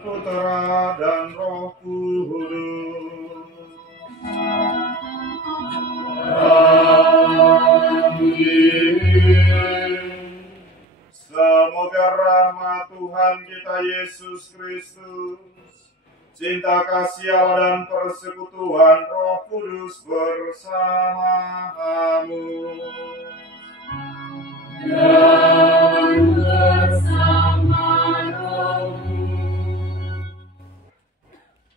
Putra dan Roh Kudus. Amin. Semoga rahmat Tuhan kita Yesus Kristus, cinta kasih Allah dan persekutuan Roh Kudus bersamamu. Dan bersama rohmu.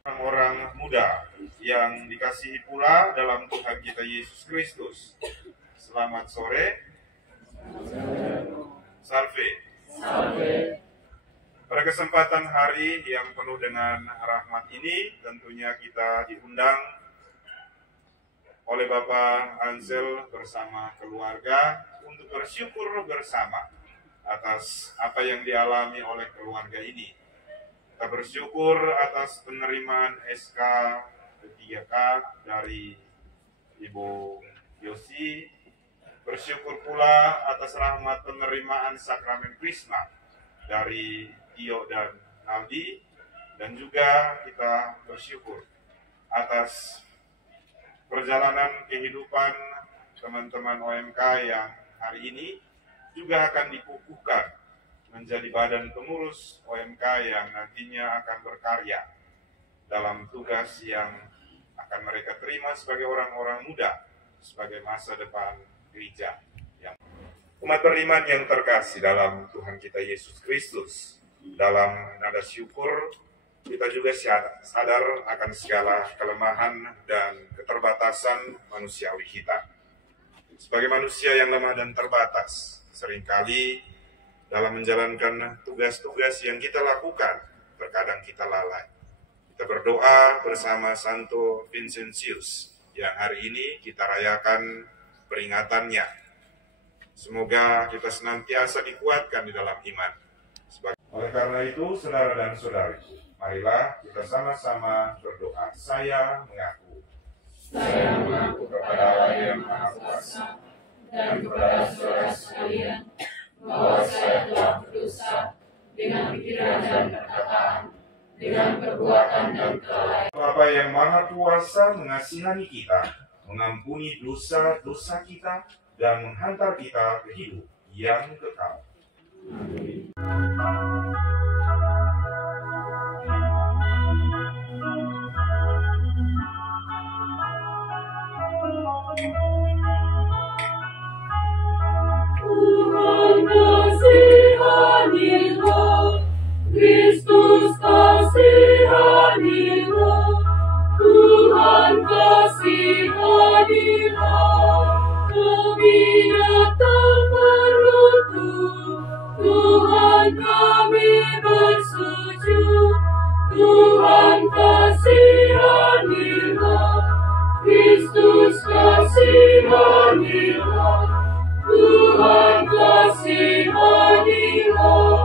Orang-orang muda yang dikasihi pula dalam Tuhan kita Yesus Kristus, selamat sore. Salve. Salve. Pada kesempatan hari yang penuh dengan rahmat ini, tentunya kita diundang oleh Bapak Ansel bersama keluarga untuk bersyukur bersama atas apa yang dialami oleh keluarga ini. Kita bersyukur atas penerimaan SK ke-3K dari Ibu Yosi. Bersyukur pula atas rahmat penerimaan sakramen Krisma dari Tio dan Aldi. Dan juga kita bersyukur atas perjalanan kehidupan teman-teman OMK yang hari ini juga akan dikukuhkan menjadi badan pengurus OMK yang nantinya akan berkarya dalam tugas yang akan mereka terima sebagai orang-orang muda, sebagai masa depan gereja. Umat beriman yang terkasih dalam Tuhan kita Yesus Kristus, dalam nada syukur kita juga sadar akan segala kelemahan dan keterbatasan manusiawi kita. Sebagai manusia yang lemah dan terbatas, seringkali dalam menjalankan tugas-tugas yang kita lakukan, terkadang kita lalai. Kita berdoa bersama Santo Vincentius yang hari ini kita rayakan peringatannya. Semoga kita senantiasa dikuatkan di dalam iman. Oleh karena itu, saudara dan saudariku, marilah kita sama-sama berdoa. Saya mengaku kepada Allah yang Maha Kuasa dan kepada saudara sekalian bahwa saya telah berdosa dengan pikiran dan perkataan, dengan perbuatan dan kelalaian. Bapa yang Maha Kuasa mengasihani kita, mengampuni dosa-dosa kita, dan menghantar kita ke hidup yang kekal. Amin. Tuhan kasihanilah, Kristus kasihanilah, Tuhan kasihanilah, kami datang berlutut, Tuhan kami bersujud, Tuhan kasihanilah, Kristus kasihanilah, Tuhan kasihanilah,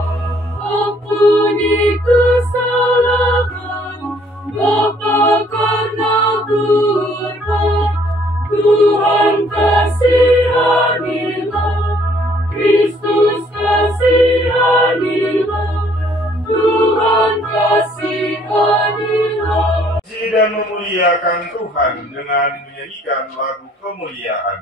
ampuni kesalahan Bapa karena kurban, Tuhan kasihanilah, Kristus kasihanilah, Tuhan kasihanilah. Puji dan memuliakan Tuhan dengan menyanyikan lagu kemuliaan.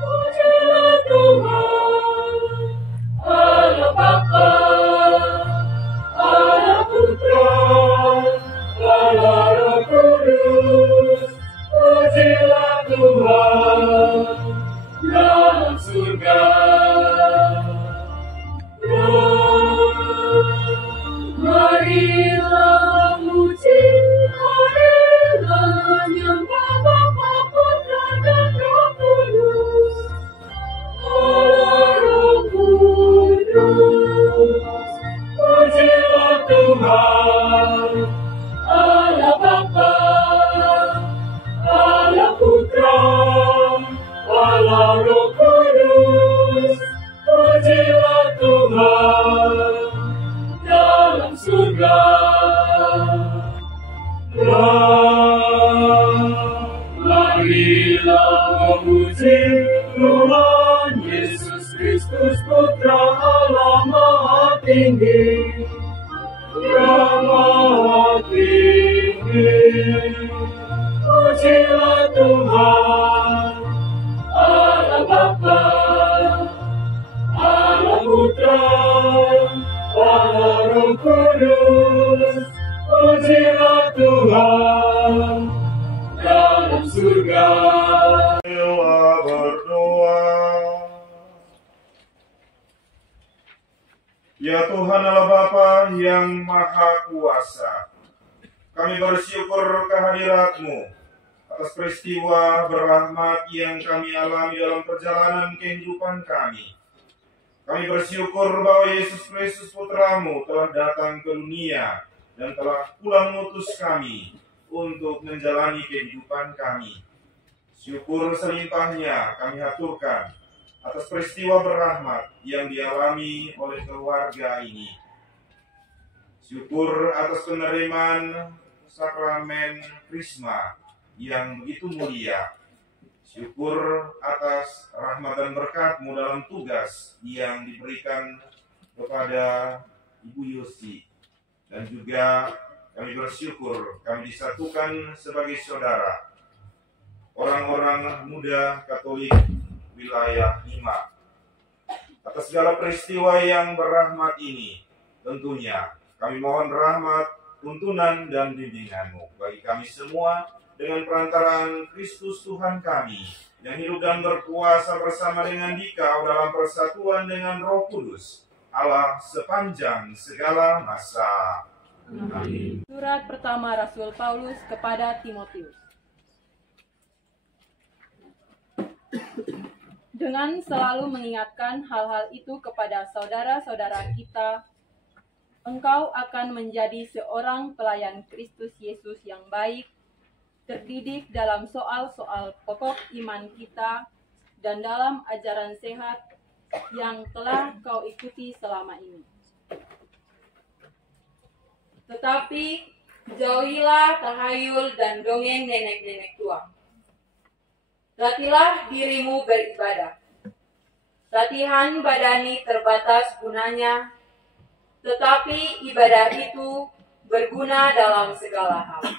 Pujilah Tuhan, Allah Bapa, Allah Putra, Allah Roh Kudus. Pujilah Tuhan dalam surga. Marilah muji, marilah nyembah Bapa, Putra dan Roh Kudus. Allah Roh Kudus. Pujilah Tuhan, Allah Bapa, Allah Putra, Allah Roh Kudus. Tuhan Yesus Kristus Putra Allah Maha Tinggi, Yang Maha Tinggi. Pujilah Tuhan, Allah Bapa, Allah Putra, Allah Roh Kudus. Pujilah Tuhan dalam surga. Marilah berdoa. Ya Tuhan Allah Bapa yang Maha Kuasa, kami bersyukur kehadirat-Mu atas peristiwa berahmat yang kami alami dalam perjalanan kehidupan kami. Kami bersyukur bahwa Yesus Kristus Putra-Mu telah datang ke dunia dan telah pulang mengutus kami untuk menjalani kehidupan kami. Syukur selimpahnya kami haturkan atas peristiwa berahmat yang dialami oleh keluarga ini. Syukur atas penerimaan sakramen Krisma yang begitu mulia. Syukur atas rahmat dan berkat-Mu dalam tugas yang diberikan kepada Ibu Yosi. Dan juga kami bersyukur kami disatukan sebagai saudara, orang-orang muda Katolik wilayah 5. Atas segala peristiwa yang berahmat ini, tentunya kami mohon rahmat, tuntunan, dan bimbingan-Mu bagi kami semua dengan perantaraan Kristus Tuhan kami, yang hidup dan berkuasa bersama dengan Dikau dalam persatuan dengan Roh Kudus, Allah sepanjang segala masa. Amin. Surat pertama Rasul Paulus kepada Timotius. Dengan selalu mengingatkan hal-hal itu kepada saudara-saudara kita, engkau akan menjadi seorang pelayan Kristus Yesus yang baik, terdidik dalam soal-soal pokok iman kita dan dalam ajaran sehat yang telah kau ikuti selama ini. Tetapi jauhilah tahayul dan dongeng nenek-nenek tua. Latihlah dirimu beribadah. Latihan badani terbatas gunanya, tetapi ibadah itu berguna dalam segala hal.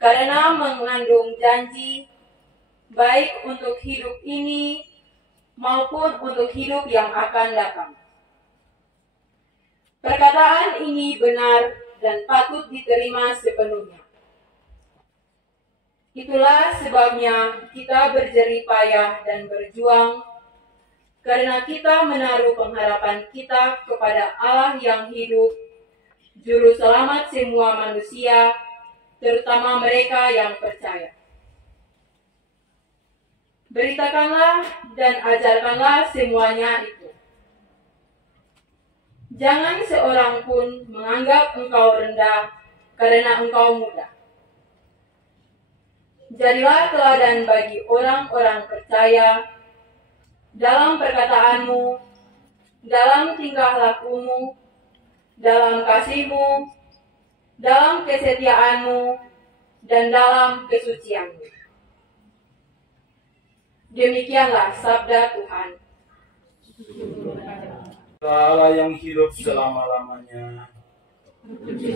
Karena mengandung janji, baik untuk hidup ini maupun untuk hidup yang akan datang. Perkataan ini benar dan patut diterima sepenuhnya. Itulah sebabnya kita berjerih payah dan berjuang, karena kita menaruh pengharapan kita kepada Allah yang hidup, Juru Selamat semua manusia, terutama mereka yang percaya. Beritakanlah dan ajarkanlah semuanya itu. Jangan seorang pun menganggap engkau rendah karena engkau muda. Jadilah teladan bagi orang-orang percaya dalam perkataanmu, dalam tingkah lakumu, dalam kasihmu, dalam kesetiaanmu, dan dalam kesucianmu. Demikianlah sabda Tuhan. Allah yang hidup selama-lamanya.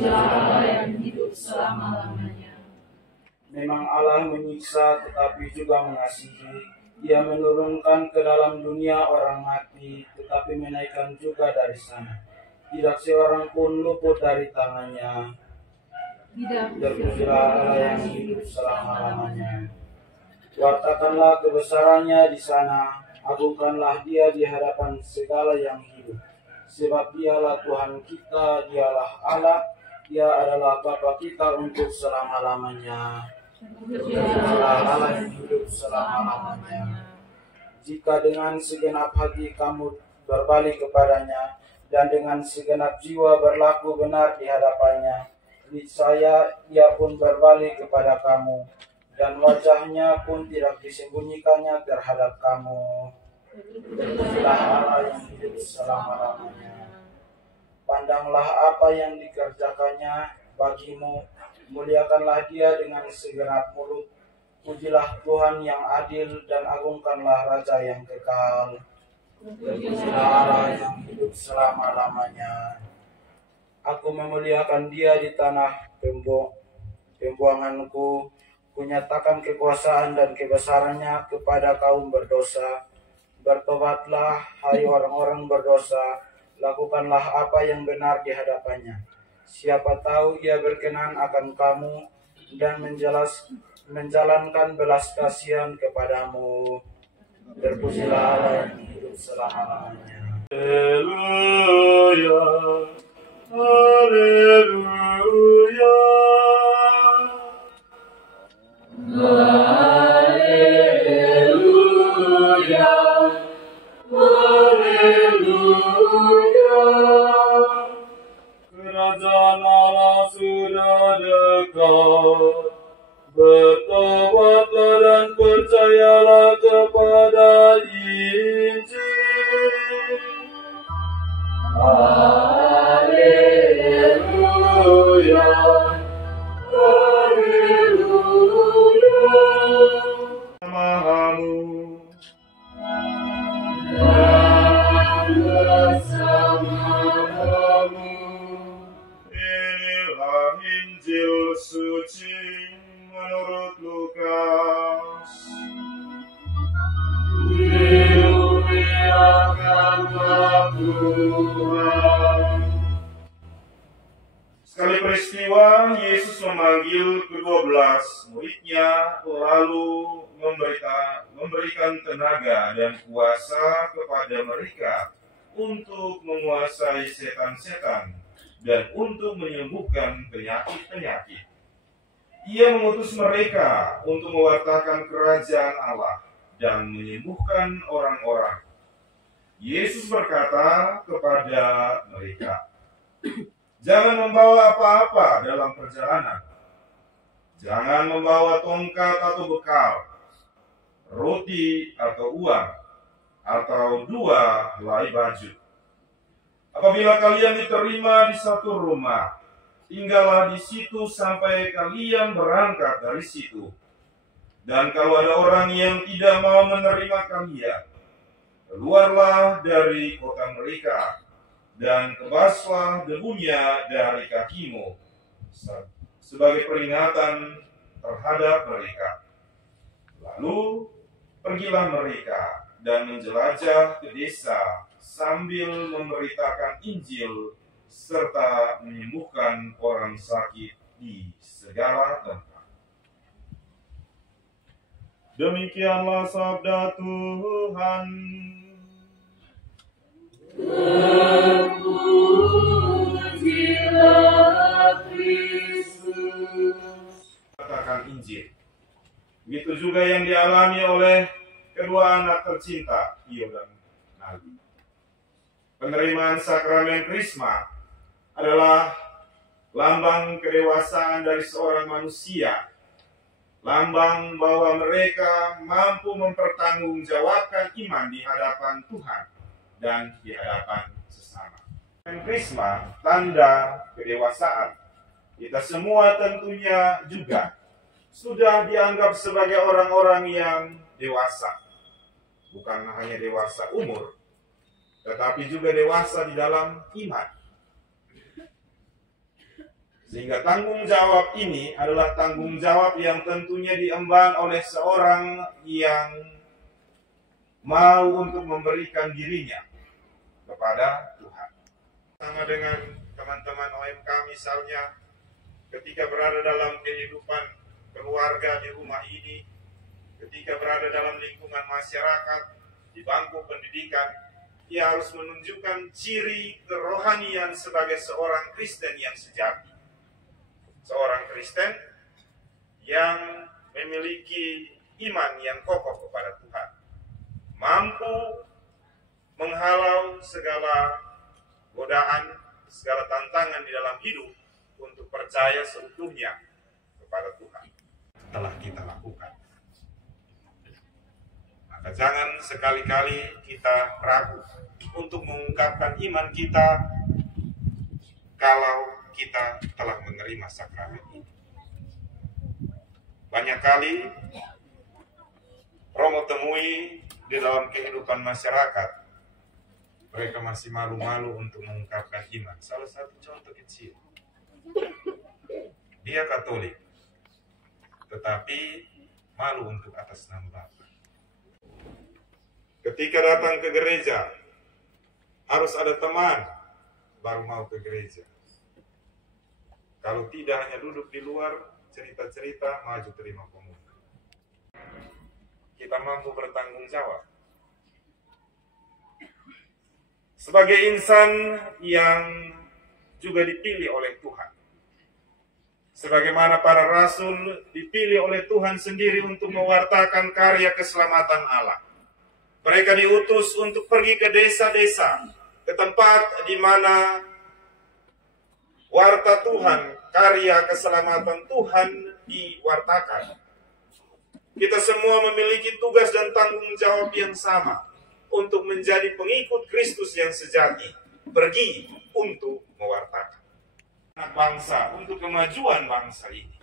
Allah yang hidup selama-lamanya. Memang Allah menyiksa tetapi juga mengasihi. Dia menurunkan ke dalam dunia orang mati, tetapi menaikkan juga dari sana. Tidak seorang pun luput dari tangannya. Terpujilah Allah yang hidup selama-lamanya. Wartakanlah kebesarannya di sana, agungkanlah Dia di hadapan segala yang hidup. Sebab Dialah Tuhan kita, Dialah Allah, Dia adalah Bapa kita untuk selama-lamanya. Terpujilah Allah yang hidup selama-lamanya. Jika dengan segenap hati kamu berbalik kepadanya, dan dengan segenap jiwa berlaku benar di hadapannya, niscaya Ia pun berbalik kepada kamu, dan wajahnya pun tidak disembunyikannya terhadap kamu. Terpujilah Allah yang hidup selama-lamanya. Pandanglah apa yang dikerjakannya bagimu, muliakanlah Dia dengan segenap mulut, Pujilah Tuhan yang adil dan agungkanlah Raja yang kekal. Pujilah Allah yang hidup selama-lamanya. Aku memuliakan Dia di tanah pembuanganku. Kunyatakan kekuasaan dan kebesarannya kepada kaum berdosa. Bertobatlah, hai orang-orang berdosa, lakukanlah apa yang benar di hadapannya. Siapa tahu Ia berkenan akan kamu dan menjalankan belas kasihan kepadamu. Terpujilah Allah yang hidup selama-lamanya. Haleluya, haleluya, haleluya, haleluya. Kerajaan Allah sudah dekat. Bertobatlah dan percayalah kepada Injil. Haleluya, haleluya. Mahamu dan bersamamu. Inilah Injil suci menurut Lukas. Dimuliakanlah Tuhan. Sekali peristiwa, Yesus memanggil ke-12 muridnya, lalu memberikan tenaga dan kuasa kepada mereka untuk menguasai setan-setan dan untuk menyembuhkan penyakit-penyakit. Ia mengutus mereka untuk mewartakan kerajaan Allah dan menyembuhkan orang-orang. Yesus berkata kepada mereka, "Jangan membawa apa-apa dalam perjalanan. Jangan membawa tongkat atau bekal, roti atau uang, atau 2 helai baju. Apabila kalian diterima di satu rumah, tinggallah di situ sampai kalian berangkat dari situ. Dan kalau ada orang yang tidak mau menerima kalian, keluarlah dari kota mereka dan kebaslah debunya dari kakimu sebagai peringatan terhadap mereka. Lalu pergilah mereka dan menjelajah ke desa sambil memberitakan Injil serta menyembuhkan orang sakit di segala tempat." Demikianlah sabda Tuhan. Terpujilah Kristus. Katakan Injil. Begitu juga yang dialami oleh kedua anak tercinta, Iyo dan Nali. Penerimaan sakramen Krisma adalah lambang kedewasaan dari seorang manusia, lambang bahwa mereka mampu mempertanggungjawabkan iman di hadapan Tuhan dan di hadapan sesama. Krisma tanda kedewasaan. Kita semua tentunya juga sudah dianggap sebagai orang-orang yang dewasa. Bukan hanya dewasa umur, tetapi juga dewasa di dalam iman. Sehingga tanggung jawab ini adalah tanggung jawab yang tentunya diemban oleh seorang yang mau untuk memberikan dirinya kepada Tuhan. Sama dengan teman-teman OMK misalnya, ketika berada dalam kehidupan keluarga di rumah ini, ketika berada dalam lingkungan masyarakat, di bangku pendidikan, ia harus menunjukkan ciri kerohanian sebagai seorang Kristen yang sejati. Seorang Kristen yang memiliki iman yang kokoh kepada Tuhan, mampu menghalau segala godaan, segala tantangan di dalam hidup untuk percaya seutuhnya kepada Tuhan. Telah kita lakukan. Maka jangan sekali-kali kita ragu untuk mengungkapkan iman kita kalau kita telah menerima sakramen ini. Banyak kali Romo temui di dalam kehidupan masyarakat, mereka masih malu-malu untuk mengungkapkan iman. Salah satu contoh kecil, dia Katolik, tetapi malu untuk atas nama Bapa. Ketika datang ke gereja, harus ada teman, baru mau ke gereja. Kalau tidak, hanya duduk di luar, cerita-cerita, maju terima komunion. Kita mampu bertanggung jawab sebagai insan yang juga dipilih oleh Tuhan. Sebagaimana para rasul dipilih oleh Tuhan sendiri untuk mewartakan karya keselamatan Allah. Mereka diutus untuk pergi ke desa-desa, ke tempat di mana warta Tuhan, karya keselamatan Tuhan diwartakan. Kita semua memiliki tugas dan tanggung jawab yang sama untuk menjadi pengikut Kristus yang sejati, pergi untuk mewartakan bangsa, untuk kemajuan bangsa ini.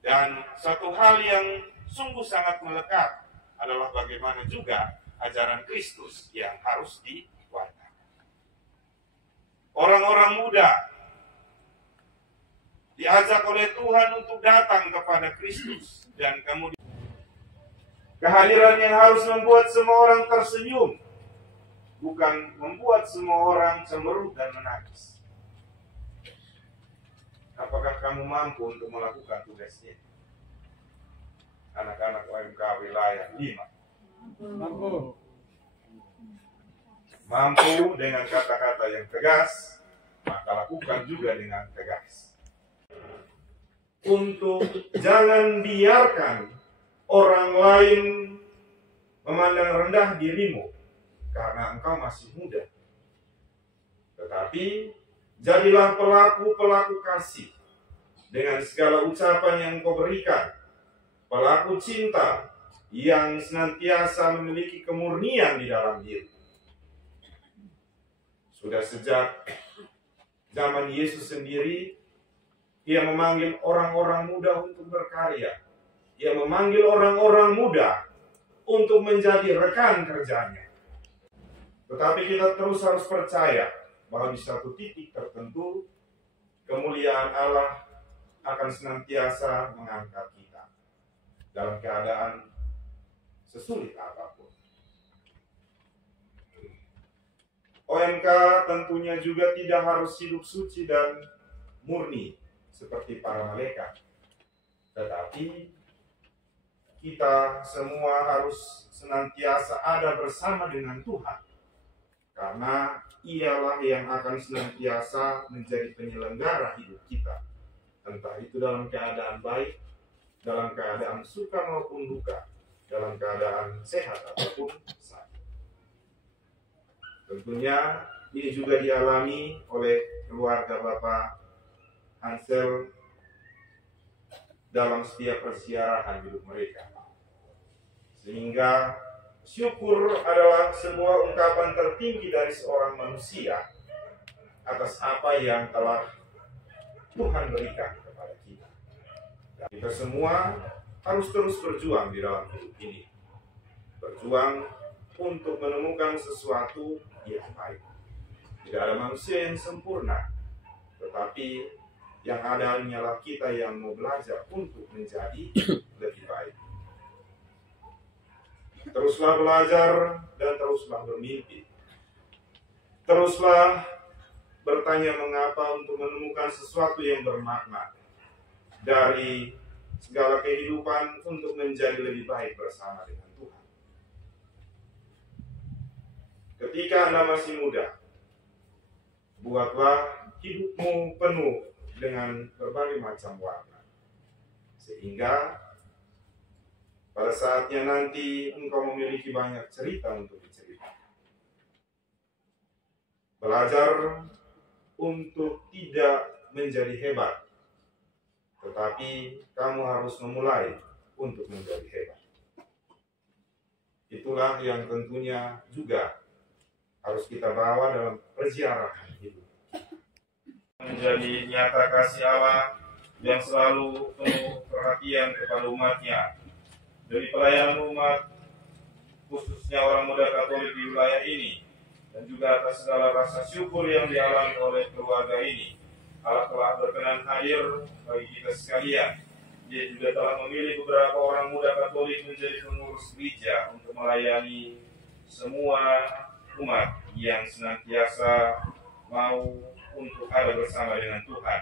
Dan satu hal yang sungguh sangat melekat adalah bagaimana juga ajaran Kristus yang harus diwartakan. Orang-orang muda diajak oleh Tuhan untuk datang kepada Kristus, dan kemudian kehadiran yang harus membuat semua orang tersenyum, bukan membuat semua orang cemberut dan menangis. Apakah kamu mampu untuk melakukan tugasnya? Anak-anak OMK wilayah 5 mampu dengan kata-kata yang tegas, maka lakukan juga dengan tegas. Untuk jangan biarkan orang lain memandang rendah dirimu karena engkau masih muda. Tetapi jadilah pelaku-pelaku kasih dengan segala ucapan yang engkau berikan. Pelaku cinta yang senantiasa memiliki kemurnian di dalam diri. Sudah sejak zaman Yesus sendiri, Ia memanggil orang-orang muda untuk berkarya. Ia memanggil orang-orang muda untuk menjadi rekan kerjanya. Tetapi kita terus harus percaya bahwa di satu titik tertentu, kemuliaan Allah akan senantiasa mengangkat kita dalam keadaan sesulit apapun. OMK tentunya juga tidak harus hidup suci dan murni seperti para malaikat, tetapi kita semua harus senantiasa ada bersama dengan Tuhan, karena Ialah yang akan senantiasa menjadi penyelenggara hidup kita, entah itu dalam keadaan baik, dalam keadaan suka maupun duka, dalam keadaan sehat ataupun sakit. Tentunya ini juga dialami oleh keluarga Bapak Hansel dalam setiap persiaran hidup mereka. Sehingga syukur adalah sebuah ungkapan tertinggi dari seorang manusia atas apa yang telah Tuhan berikan kepada kita. Dan kita semua harus terus berjuang di dalam hidup ini. Berjuang untuk menemukan sesuatu yang baik. Tidak ada manusia yang sempurna, tetapi yang ada hanyalah kita yang mau belajar untuk menjadi lebih baik. Teruslah belajar dan teruslah bermimpi. Teruslah bertanya mengapa untuk menemukan sesuatu yang bermakna dari segala kehidupan untuk menjadi lebih baik bersama dengan Tuhan. Ketika Anda masih muda, buatlah hidupmu penuh dengan berbagai macam warna, sehingga pada saatnya nanti engkau memiliki banyak cerita untuk diceritakan. Belajar untuk tidak menjadi hebat, tetapi kamu harus memulai untuk menjadi hebat. Itulah yang tentunya juga harus kita bawa dalam perjalanan hidup. Menjadi nyata kasih Allah yang selalu penuh perhatian kepada umatnya. Dari pelayanan umat, khususnya orang muda Katolik di wilayah ini, dan juga atas segala rasa syukur yang dialami oleh keluarga ini, Allah telah berkenan hadir bagi kita sekalian. Dia juga telah memilih beberapa orang muda Katolik menjadi pengurus gereja untuk melayani semua umat yang senantiasa mau untuk ada bersama dengan Tuhan.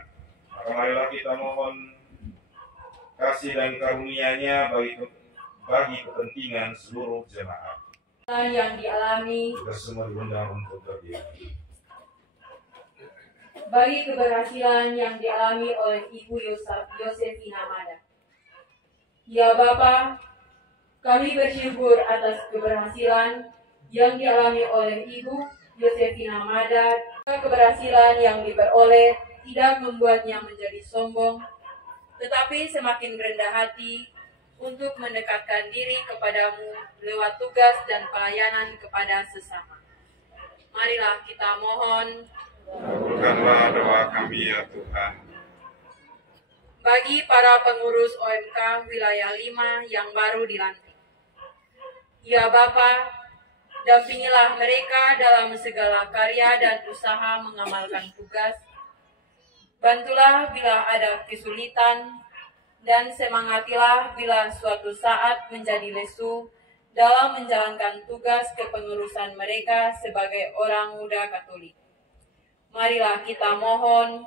Maka marilah kita mohon kasih dan karunia-Nya bagi kepentingan seluruh jemaat. Yang dialami Kita semua diundang untuk berdiri. bagi keberhasilan yang dialami oleh Ibu Yosefina Mada. Ya Bapa, kami bersyukur atas keberhasilan yang dialami oleh Ibu Yosefina Mada. Keberhasilan yang diperoleh tidak membuatnya menjadi sombong, tetapi semakin rendah hati untuk mendekatkan diri kepadamu lewat tugas dan pelayanan kepada sesama. Marilah kita mohon. Kabulkanlah doa kami ya Tuhan. Bagi para pengurus OMK wilayah 5 yang baru dilantik. Ya Bapa, dampingilah mereka dalam segala karya dan usaha mengamalkan tugas. Bantulah bila ada kesulitan, dan semangatilah bila suatu saat menjadi lesu dalam menjalankan tugas kepengurusan mereka sebagai orang muda Katolik. Marilah kita mohon.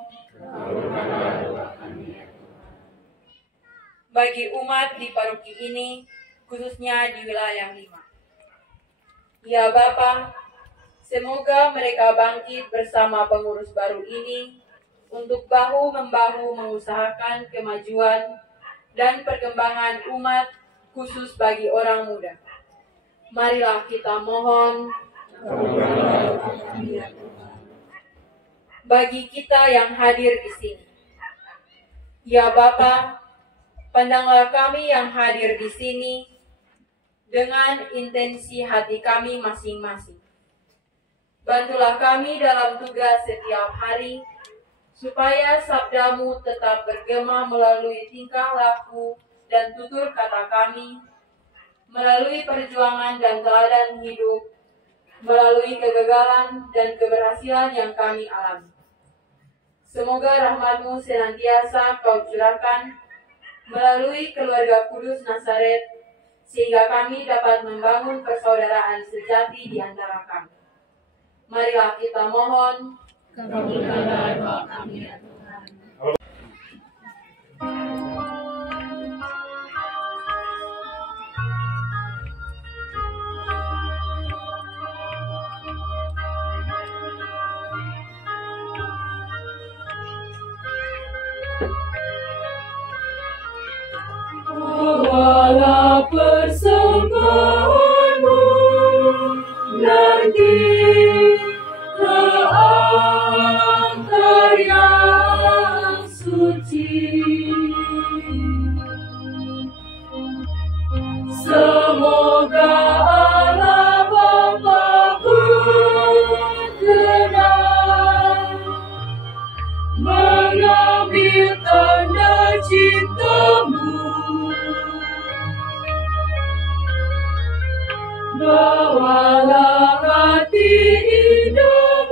Bagi umat di paroki ini, khususnya di wilayah 5. Ya Bapa, semoga mereka bangkit bersama pengurus baru ini untuk bahu-membahu mengusahakan kemajuan dan perkembangan umat khusus bagi orang muda. Marilah kita mohon. Bagi kita yang hadir di sini. Ya Bapa, pandanglah kami yang hadir di sini dengan intensi hati kami masing-masing. Bantulah kami dalam tugas setiap hari, supaya sabdamu tetap bergema melalui tingkah laku dan tutur kata kami, melalui perjuangan dan teladan hidup, melalui kegagalan dan keberhasilan yang kami alami. Semoga rahmat-Mu senantiasa Kau curahkan melalui keluarga Kudus Nazaret, sehingga kami dapat membangun persaudaraan sejati di antara kami. Marilah kita mohon. Kabulkanlah doa kami ya Tuhan. Bawalah persembahanmu nanti ke altar yang suci. Semoga Allah Bapa berkenan mengambil tanda cinta-Mu. Bawalah hati indah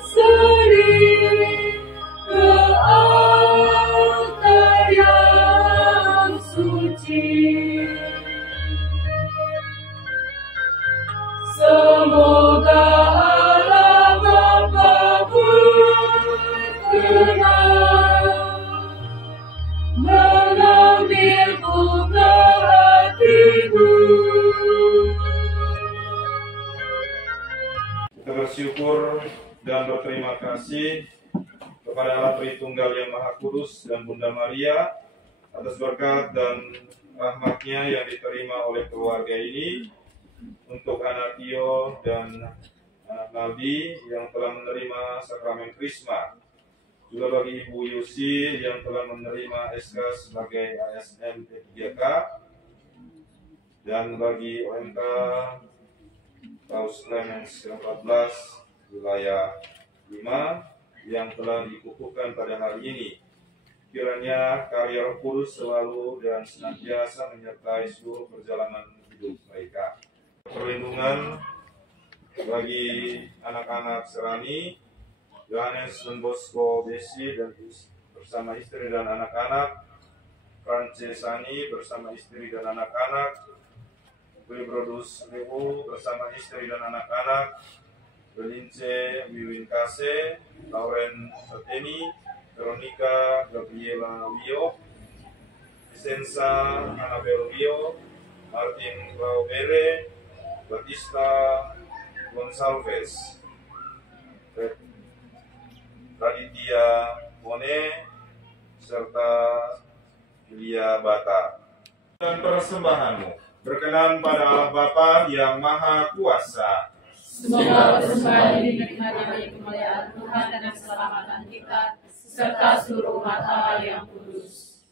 berseri ke altar yang suci. Semoga Allah Bapa berkenan mengambil bunga hati-Mu. Kita bersyukur dan berterima kasih kepada Allah Tritunggal yang Maha Kudus dan Bunda Maria atas berkat dan rahmat-Nya yang diterima oleh keluarga ini, untuk anak Tio dan anak Nabi yang telah menerima sakramen Krisma, juga bagi Ibu Yusi yang telah menerima SK sebagai ASN P3K, dan bagi OMK Paus Clemens ke-14 wilayah 5 yang telah dikukuhkan pada hari ini. Kiranya karya Roh Kudus selalu dan senantiasa menyertai seluruh perjalanan hidup mereka. Perlindungan bagi anak-anak Serani, Yohanes Don Bosco Besi dan bersama istri dan anak-anak, Francesani bersama istri dan anak-anak, Wilbrodus Lewu bersama istri dan anak-anak, Belince Wiwin Kase, Lauren Teni, Veronica Gabriela Wio, Vicenza Anabel Wio, Martin Claubere, Batista Gonçalves, Raditya Mone, serta Ilia Bata. Dan persembahanmu berkenan pada Allah Bapa yang Maha Kuasa. Semoga persembahan ini dinikmati bagi kemuliaan Tuhan dan keselamatan kita, serta seluruh umat Allah yang kudus.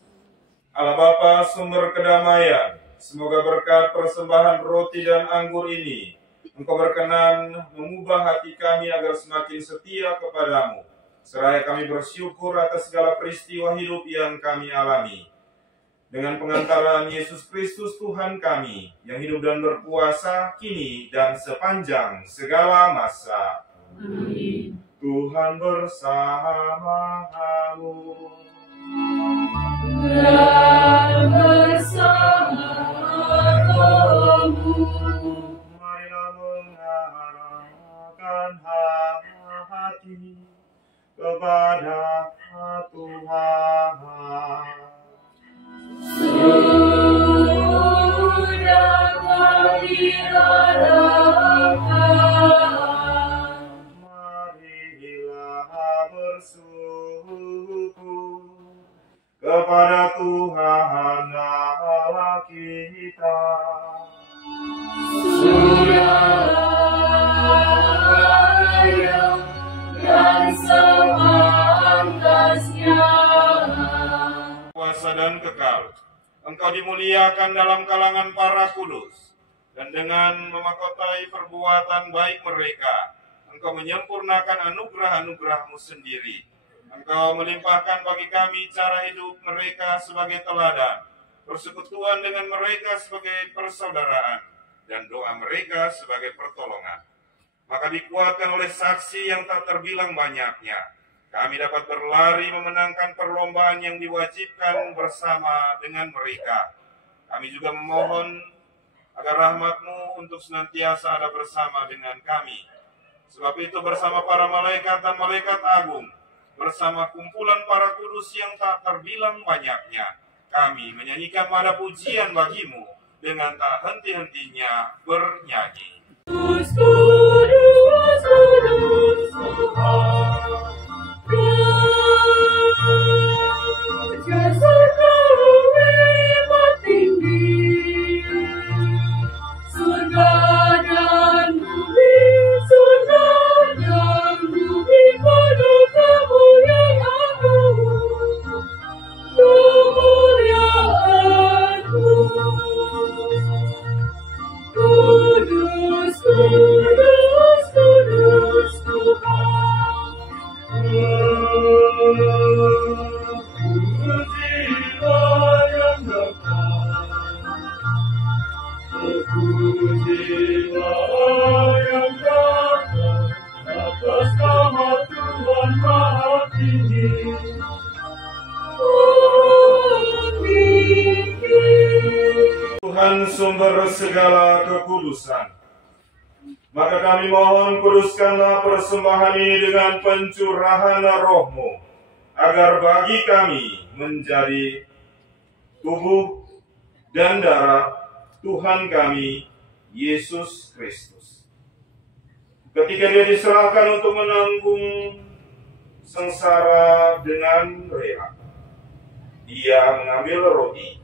Allah Bapa sumber kedamaian, semoga berkat persembahan roti dan anggur ini, Engkau berkenan mengubah hati kami agar semakin setia kepadamu. Seraya kami bersyukur atas segala peristiwa hidup yang kami alami. Dengan pengantaran Yesus Kristus Tuhan kami, yang hidup dan berkuasa kini dan sepanjang segala masa. Amin. Tuhan bersamamu. Dan bersama rohmu. Marilah mengarahkan hati kepada Tuhan. Sudah kami lakukan. Marilah bersyukur kepada Tuhan Allah kita. Sudah layak dan sepantasnya. Kuasa dan kekal, Engkau dimuliakan dalam kalangan para kudus, dan dengan memahkotai perbuatan baik mereka, Engkau menyempurnakan anugerah-anugerah-Mu sendiri. Engkau melimpahkan bagi kami cara hidup mereka sebagai teladan, persekutuan dengan mereka sebagai persaudaraan, dan doa mereka sebagai pertolongan. Maka dikuatkan oleh saksi yang tak terbilang banyaknya, kami dapat berlari memenangkan perlombaan yang diwajibkan bersama dengan mereka. Kami juga memohon agar rahmat-Mu untuk senantiasa ada bersama dengan kami. Sebab itu bersama para malaikat dan malaikat agung, bersama kumpulan para kudus yang tak terbilang banyaknya, kami menyanyikan nada pujian bagi-Mu dengan tak henti-hentinya bernyanyi. Kudus, kudus, kudus, Tuhan. Raja surga hebat tinggi, surga dan bumi penuh kemuliaan-Mu, kemuliaan-Mu. Kudus, kudus, kudus Tuhan. Pujilah yang datang, pujilah yang datang atas nama Tuhan Maha Tinggi. Tuhan sumber segala kekudusan, maka kami mohon kuduskanlah persembahan ini dengan pencurahan Roh-Mu, agar bagi kami menjadi tubuh dan darah Tuhan kami, Yesus Kristus. Ketika Dia diserahkan untuk menanggung sengsara dengan rela, Dia mengambil roti,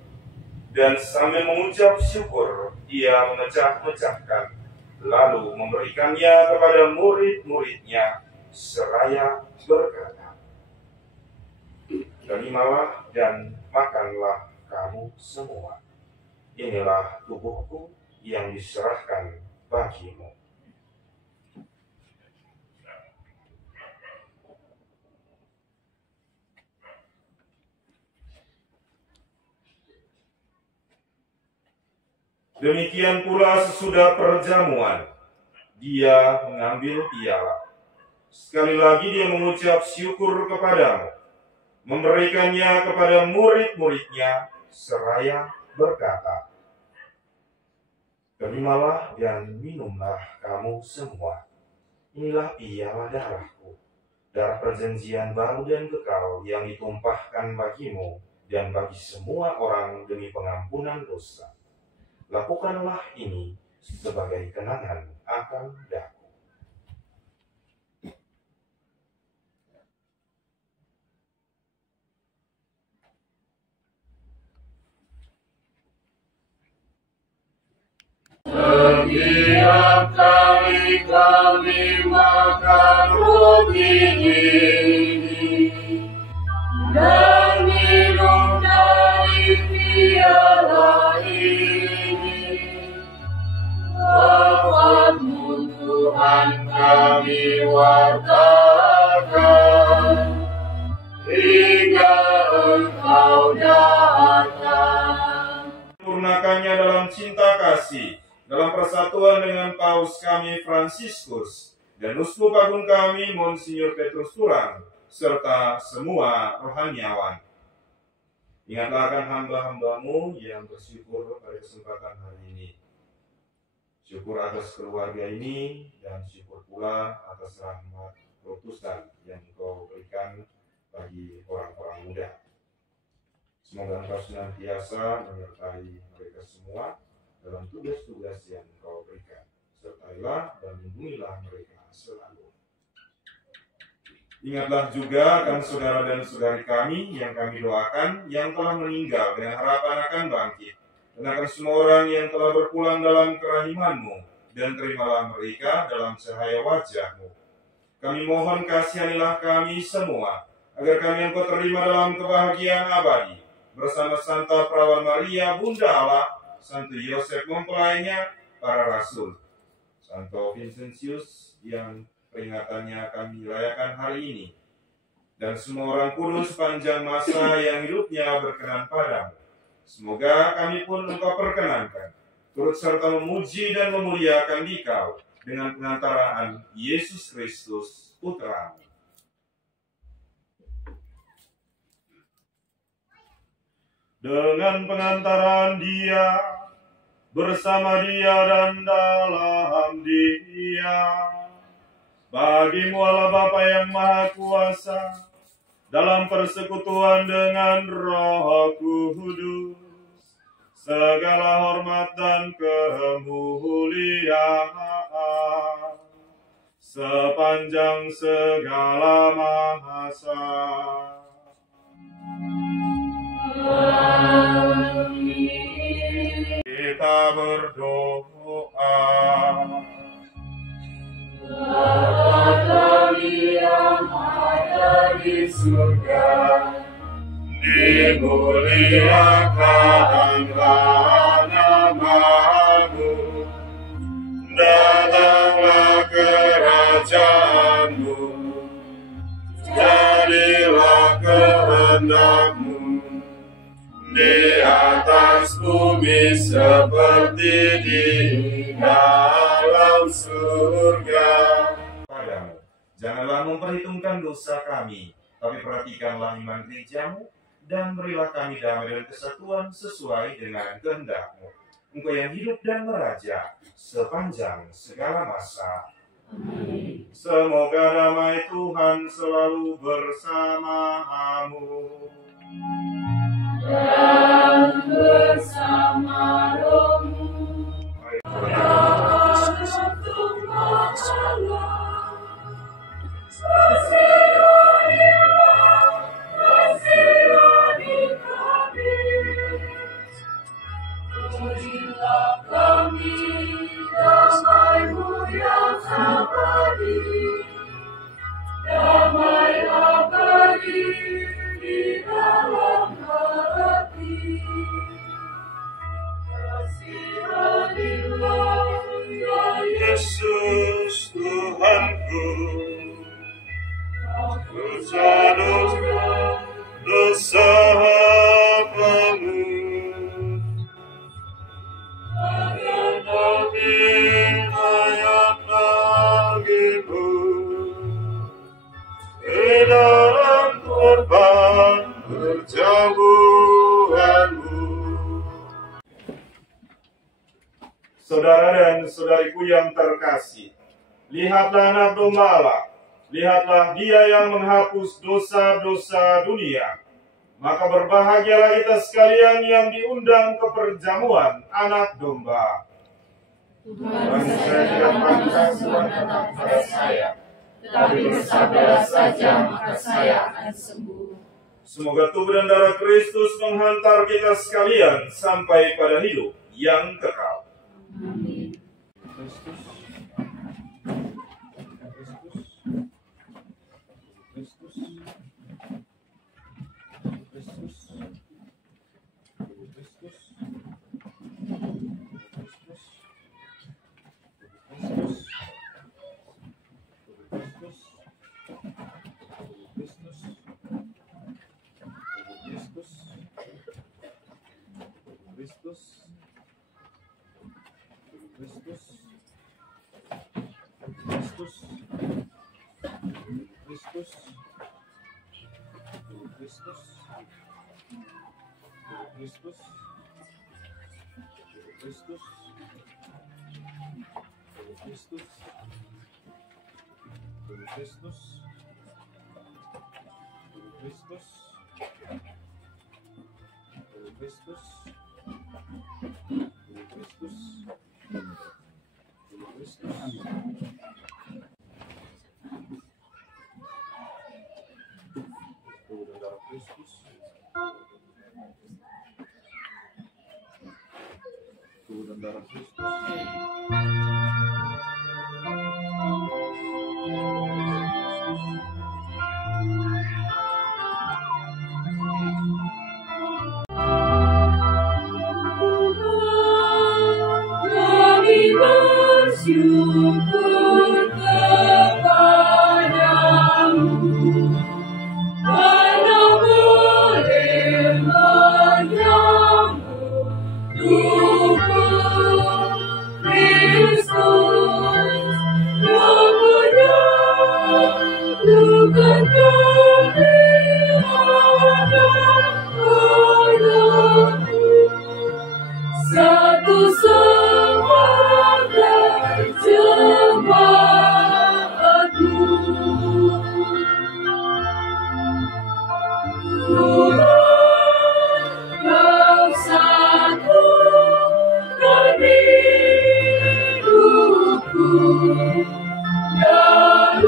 dan sambil mengucap syukur, Dia memecah-mecahkan, lalu memberikannya kepada murid-muridnya, seraya berkata, "Terimalah dan makanlah kamu semua. Inilah tubuhku yang diserahkan bagimu." Demikian pula sesudah perjamuan, dia mengambil piala. Sekali lagi dia mengucap syukur kepadamu, memberikannya kepada murid-muridnya, seraya berkata, "Terimalah dan minumlah kamu semua. Inilah piala darahku, darah perjanjian baru dan kekal yang ditumpahkan bagimu dan bagi semua orang demi pengampunan dosa. Lakukanlah ini sebagai kenangan akan daku." Setiap kali kami makan roti ini dan minum dari piala ini, wafat-Mu Tuhan kami wartakan hingga Engkau datang. Sempurnakannya dalam cinta kasih, dalam persatuan dengan Paus kami Fransiskus dan Uskup Agung kami Monsinyur Petrus Turang, serta semua rohaniawan. Ingatlah akan hamba-hambamu yang bersyukur pada kesempatan hari ini. Syukur atas keluarga ini dan syukur pula atas rahmat keputusan yang Engkau berikan bagi orang-orang muda. Semoga Engkau senantiasa menyertai mereka semua dalam tugas-tugas yang Engkau berikan. Sertailah dan lindungilah mereka selalu. Ingatlah juga akan saudara dan saudari kami yang kami doakan, yang telah meninggal dengan harapan akan bangkit. Dan akan semua orang yang telah berpulang dalam kerahiman-Mu, dan terimalah mereka dalam cahaya wajah-Mu. Kami mohon kasihanilah kami semua, agar kami Engkau terima dalam kebahagiaan abadi, bersama Santa Perawan Maria, Bunda Allah, Santo Yosef mempelainya, para rasul, Santo Vincentius yang peringatannya kami rayakan hari ini, dan semua orang kudus sepanjang masa yang hidupnya berkenan padamu. Semoga kami pun Engkau perkenankan, turut serta memuji dan memuliakan Dikau dengan pengantaraan Yesus Kristus, Putra-Mu. Dengan pengantaran Dia, bersama Dia dan dalam Dia, bagi-Mu Allah Bapa yang Maha Kuasa, dalam persekutuan dengan Roh Kudus, segala hormat dan kemuliaan sepanjang segala masa. Kita berdoa. Bapa kami yang ada di surga, dimuliakanlah nama-Mu, datanglah kerajaan-Mu, jadilah kehendak-Mu di atas bumi seperti di dalam surga. Padamu, janganlah memperhitungkan dosa kami, tapi perhatikanlah iman gereja-Mu, dan berilah kami damai dan kesatuan sesuai dengan kehendak-Mu. Engkau yang hidup dan meraja sepanjang segala masa. Amin. Semoga damai Tuhan selalu bersamamu. Dan bersama rohmu. Berilah kami damai-Mu yang abadi, damai abadi di dalam hati. Kasihanilah ya Yesus Tuhanku, dosa hambamu. saudara-saudariku yang terkasih, lihatlah anak domba Allah, lihatlah dia yang menghapus dosa-dosa dunia. Maka berbahagialah kita sekalian yang diundang ke perjamuan anak domba. Tuhan saya tidak pantas Tuhan datang pada saya, tetapi bersabdalah saja maka saya akan sembuh. Semoga tubuh dan darah Kristus menghantar kita sekalian sampai pada hidup yang kekal. Amin. Bersyukur kepadamu karena boleh menyambut tubuh Kristus yang menyatukan kami anak-anakmu satu sebagai jemaatmu. Tuhan yang satukan hidupku dalam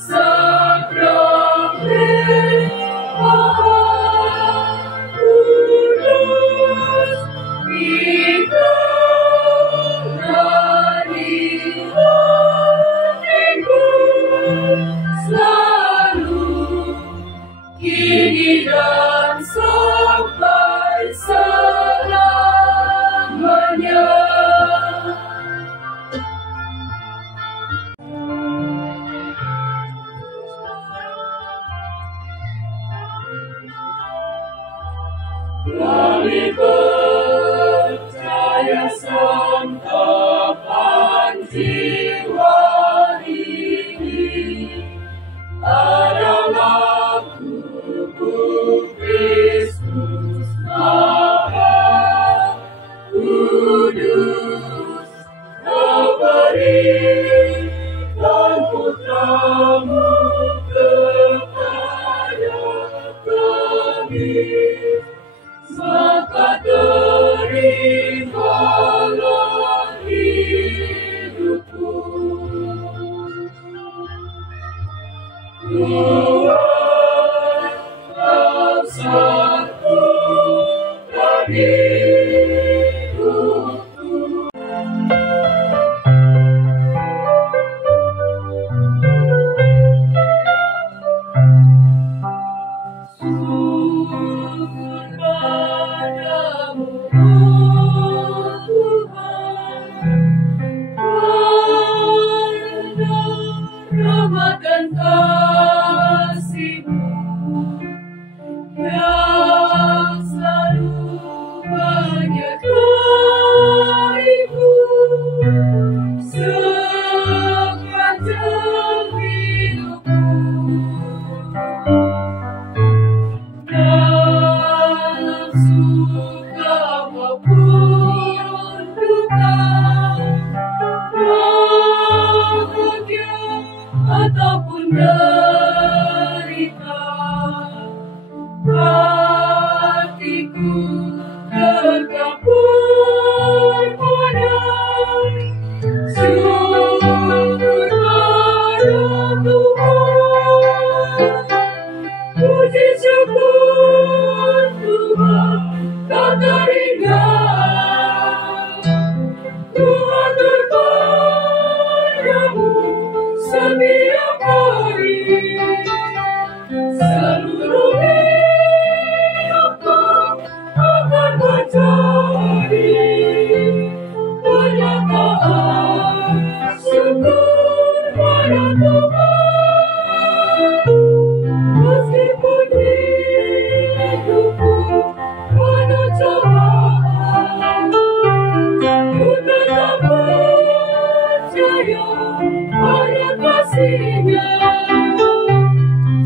sakramen Maha Kudus. Kita dari hatiku selalu kini dan sampai selamanya. Kami percaya santapan jiwa ini adalah tubuh Kristus Maha Kudus, Kau berikan putra-Mu kepada kami. Maka terimalah hidupku. Tuhan yang satukan hidupku. menderita, hatiku tetap berpadang, syukur pada Tuhan. Puji syukur Tuhan tak teringat, Tuhan terpadamu setiap hari. Seluruh hidupku akan menjadi pernyataan syukur pada Tuhan. Meskipun hidupku penuh cobaan, ku tetap percaya pada kasih-Nya.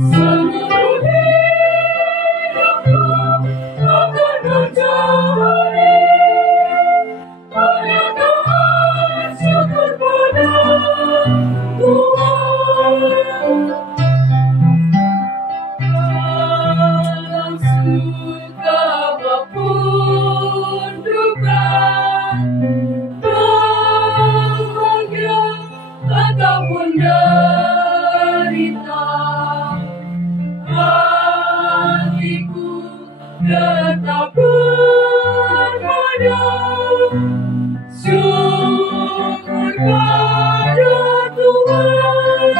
Seluruh hidupku akan menjadi pernyataan syukur pada Tuhan. Dalam suka maupun duka, bahagia ataupun derita, hatiku tetap berpadang, syukur pada Tuhan.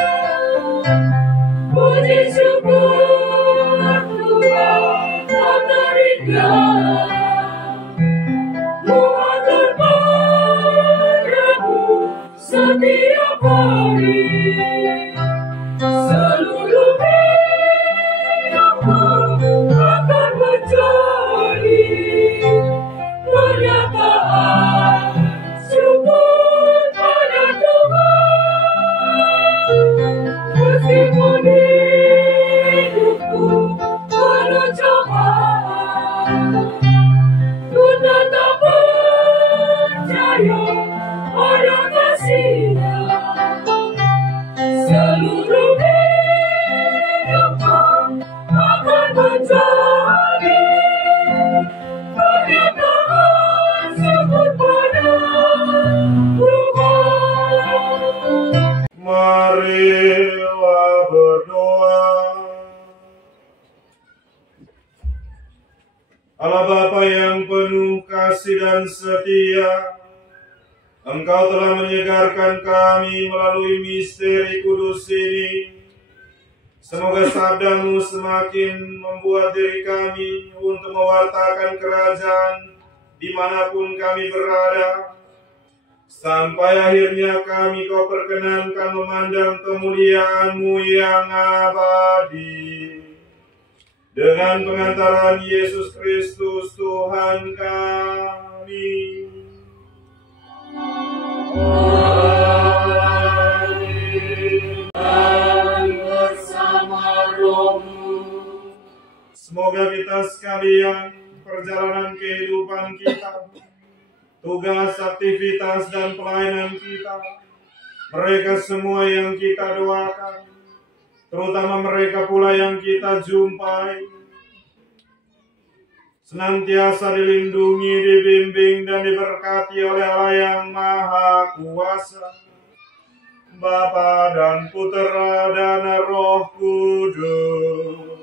Puji syukur Tuhan tak teringat, Tuhan terpadamu setiap hari. Seluruh hidupku akan menjadi pernyataan syukur pada Tuhan. Meskipun hidupku penuh cobaan, ku tetap percaya pada kasih-Nya. Seluruh hidupku akan menjadi pernyataan syukur pada Tuhan. Marilah berdoa. Allah Bapa yang penuh kasih dan setia, Engkau telah menyegarkan kami melalui misteri kudus ini. Semoga sabda-Mu semakin membuat diri kami untuk mewartakan kerajaan dimanapun kami berada, sampai akhirnya kami Kau perkenankan memandang kemuliaan-Mu yang abadi. Dengan pengantaran Yesus Kristus Tuhan kami. Amin. Dan bersama Roh-Mu, semoga kita sekalian perjalanan kehidupan kita, tugas, aktivitas, dan pelayanan kita, mereka semua yang kita doakan, terutama mereka pula yang kita jumpai, senantiasa dilindungi, dibimbing, dan diberkati oleh Allah yang Maha Kuasa, Bapa dan Putera dan Roh Kudus.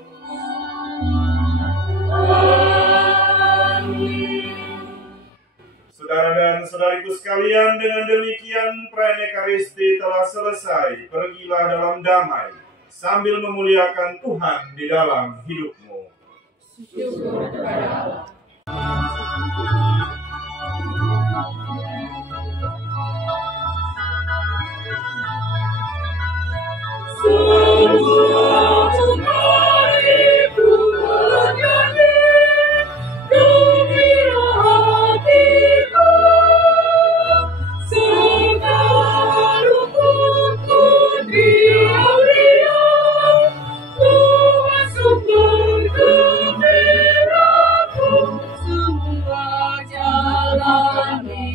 Amin. Saudara dan saudariku sekalian, dengan demikian perayaan Ekaristi telah selesai. Pergilah dalam damai, sambil memuliakan Tuhan di dalam hidupmu. Syukur kepada Allah. Semua jumlahku bernyanyi, gembira hatiku, segala rukunku diam-diam, Tuhan sumber gembiraku, semua jalani